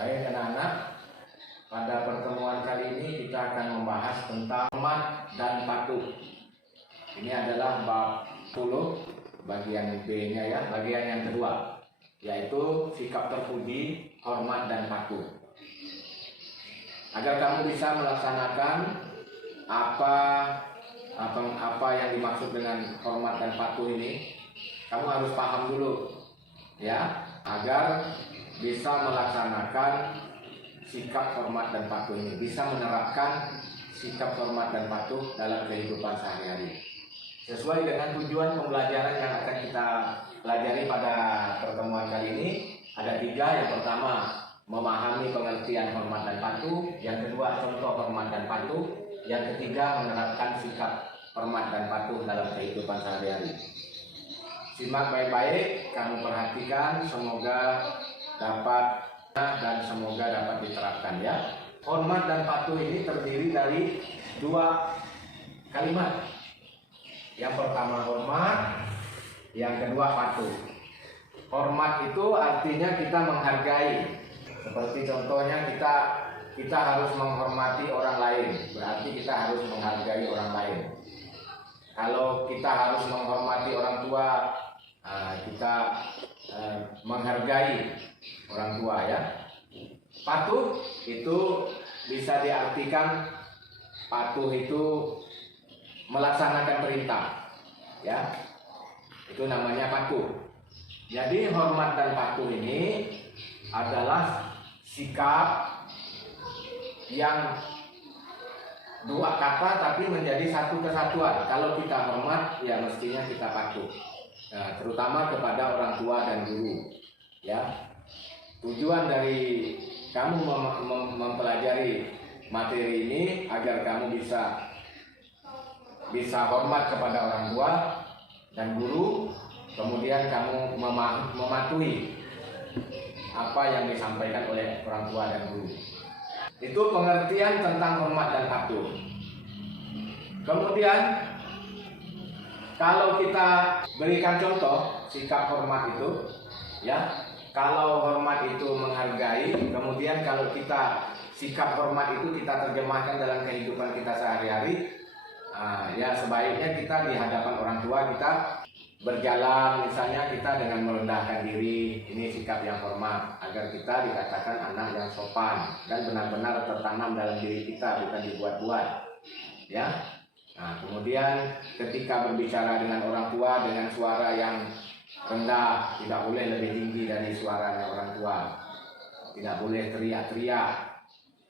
Baik anak-anak, pada pertemuan kali ini kita akan membahas tentang hormat dan patuh. Ini adalah bab 10, bagian B-nya ya, bagian yang kedua, yaitu sikap terpuji, hormat dan patuh. Agar kamu bisa melaksanakan apa yang dimaksud dengan hormat dan patuh ini, kamu harus paham dulu ya, agar bisa melaksanakan sikap hormat dan patuh ini, bisa menerapkan sikap hormat dan patuh dalam kehidupan sehari-hari sesuai dengan tujuan pembelajaran yang akan kita pelajari pada pertemuan kali ini. Ada 3. Yang pertama, memahami pengertian hormat dan patuh. Yang kedua, contoh hormat dan patuh. Yang ketiga, menerapkan sikap hormat dan patuh dalam kehidupan sehari-hari. Simak baik-baik, kamu perhatikan, semoga dapat dan semoga dapat diterapkan ya. Hormat dan patuh ini terdiri dari 2 kalimat. Yang pertama hormat, yang kedua patuh. Hormat itu artinya kita menghargai. Seperti contohnya kita harus menghormati orang lain, berarti kita harus menghargai orang lain. Kalau kita harus menghormati orang tua, kita menghargai orang tua ya. Patuh itu bisa diartikan, patuh itu melaksanakan perintah ya, itu namanya patuh. Jadi hormat dan patuh ini adalah sikap yang 2 kata tapi menjadi satu kesatuan. Kalau kita hormat ya mestinya kita patuh, terutama kepada orang tua dan guru ya. Tujuan dari kamu mempelajari materi ini agar kamu bisa hormat kepada orang tua dan guru, kemudian kamu mematuhi apa yang disampaikan oleh orang tua dan guru. Itu pengertian tentang hormat dan patuh. Kemudian kalau kita berikan contoh sikap hormat itu ya, kalau hormat itu menghargai, kemudian kalau kita sikap hormat itu kita terjemahkan dalam kehidupan kita sehari-hari, ya sebaiknya kita di hadapan orang tua kita berjalan misalnya kita dengan merendahkan diri. Ini sikap yang hormat agar kita dikatakan anak yang sopan dan benar-benar tertanam dalam diri kita, bukan dibuat-buat ya. Kemudian ketika berbicara dengan orang tua dengan suara yang rendah, tidak boleh lebih tinggi dari suaranya orang tua, tidak boleh teriak-teriak.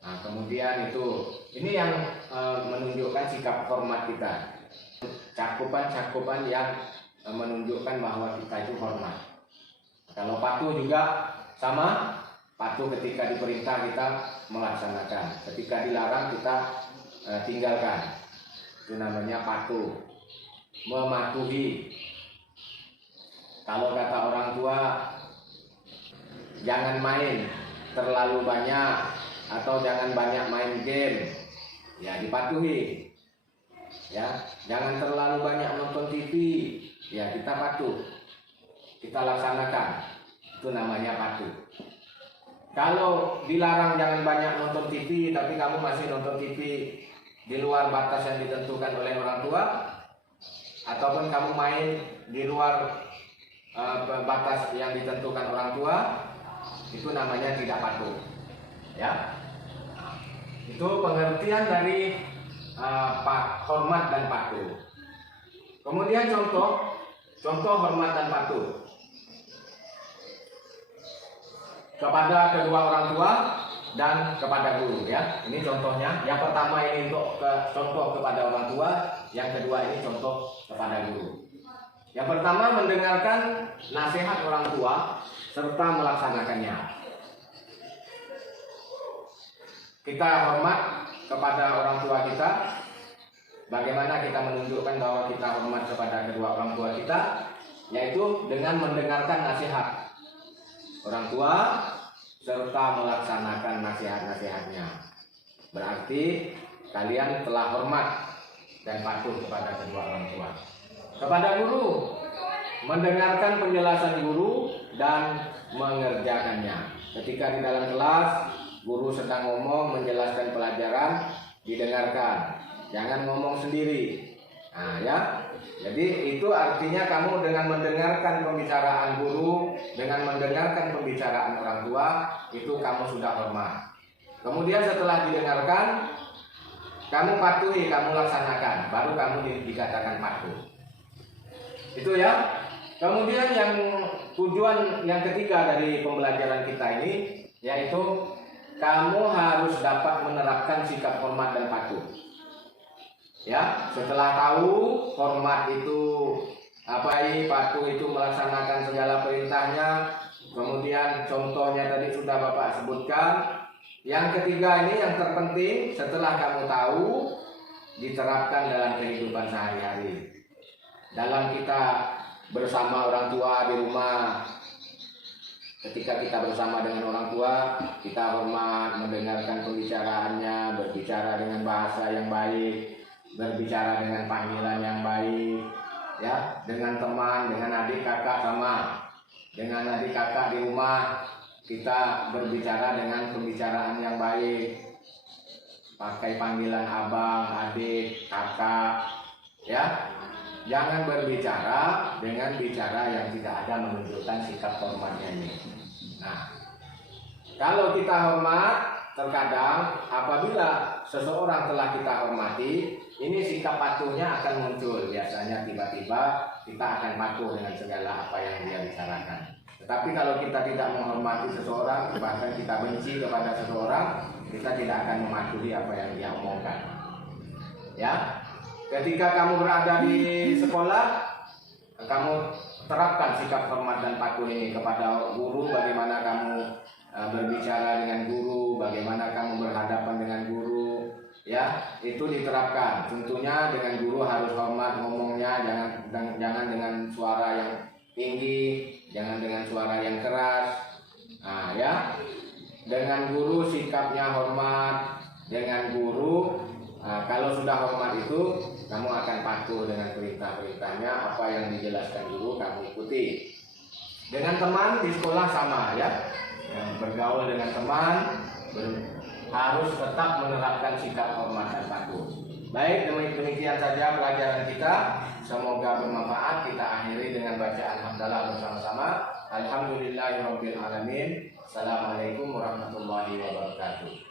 Kemudian ini yang menunjukkan sikap hormat kita, cakupan-cakupan yang menunjukkan bahwa kita itu hormat. Kalau patuh juga sama, patuh ketika diperintah kita melaksanakan, ketika dilarang kita tinggalkan. Itu namanya patuh, mematuhi. Kalau kata orang tua, jangan main terlalu banyak atau jangan banyak main game, ya dipatuhi. Ya, jangan terlalu banyak nonton TV, ya kita patuh, kita laksanakan. Itu namanya patuh. Kalau dilarang jangan banyak nonton TV, tapi kamu masih nonton TV di luar batas yang ditentukan oleh orang tua, ataupun kamu main di luar batas yang ditentukan orang tua, itu namanya tidak patuh ya. Itu pengertian dari hormat dan patuh. Kemudian contoh hormat dan patuh kepada kedua orang tua dan kepada guru ya. Ini contohnya. Yang pertama ini untuk contoh kepada orang tua, yang kedua ini contoh kepada guru. Yang pertama, mendengarkan nasihat orang tua serta melaksanakannya. Kita hormat kepada orang tua kita. Bagaimana kita menunjukkan bahwa kita hormat kepada kedua orang tua kita? Yaitu dengan mendengarkan nasihat orang tua serta melaksanakan nasihat-nasihatnya. Berarti kalian telah hormat dan patuh kepada kedua orang tua. Kepada guru, mendengarkan penjelasan guru dan mengerjakannya. Ketika di dalam kelas guru sedang ngomong menjelaskan pelajaran, didengarkan, jangan ngomong sendiri. Nah ya, jadi itu artinya kamu dengan mendengarkan pembicaraan guru, dengan mendengarkan pembicaraan orang tua, itu kamu sudah hormat. Kemudian setelah didengarkan, kamu patuhi, kamu laksanakan, baru kamu dikatakan patuh. Itu ya. Kemudian yang tujuan yang ketiga dari pembelajaran kita ini, yaitu kamu harus dapat menerapkan sikap hormat dan patuh. Ya, setelah tahu hormat itu patuh itu melaksanakan segala perintahnya, kemudian contohnya tadi sudah Bapak sebutkan. Yang ketiga ini yang terpenting, setelah kamu tahu, diterapkan dalam kehidupan sehari-hari. Dalam kita bersama orang tua di rumah, ketika kita bersama dengan orang tua, kita hormat, mendengarkan pembicaraannya, berbicara dengan bahasa yang baik, berbicara dengan panggilan yang baik, ya, dengan teman, dengan adik kakak sama, dengan adik kakak di rumah, kita berbicara dengan pembicaraan yang baik, pakai panggilan abang, adik, kakak, ya. Jangan berbicara dengan bicara yang tidak ada menunjukkan sikap hormatnya ini. Nah, kalau kita hormat, terkadang apabila seseorang telah kita hormati, ini sikap patuhnya akan muncul. Biasanya tiba-tiba kita akan patuh dengan segala apa yang dia bicarakan. Tetapi kalau kita tidak menghormati seseorang, bahkan kita benci kepada seseorang, kita tidak akan mematuhi apa yang dia omongkan. Ya. Ketika kamu berada di sekolah, kamu terapkan sikap hormat dan patuh ini kepada guru. Bagaimana kamu berbicara dengan guru, bagaimana kamu berhadapan dengan guru, ya, itu diterapkan. Tentunya dengan guru harus hormat ngomongnya, jangan dengan suara yang tinggi, jangan dengan suara yang keras. Nah, ya, dengan guru sikapnya hormat, dengan guru. Nah, kalau sudah hormat itu, kamu akan patuh dengan perintah-perintahnya, apa yang dijelaskan guru kamu ikuti. Dengan teman di sekolah sama ya, bergaul dengan teman harus tetap menerapkan sikap hormat dan patuh. Baik, demikian saja pelajaran kita. Semoga bermanfaat. Kita akhiri dengan bacaan hamdalah bersama-sama. Alhamdulillahirabbil alamin. Assalamualaikum warahmatullahi wabarakatuh.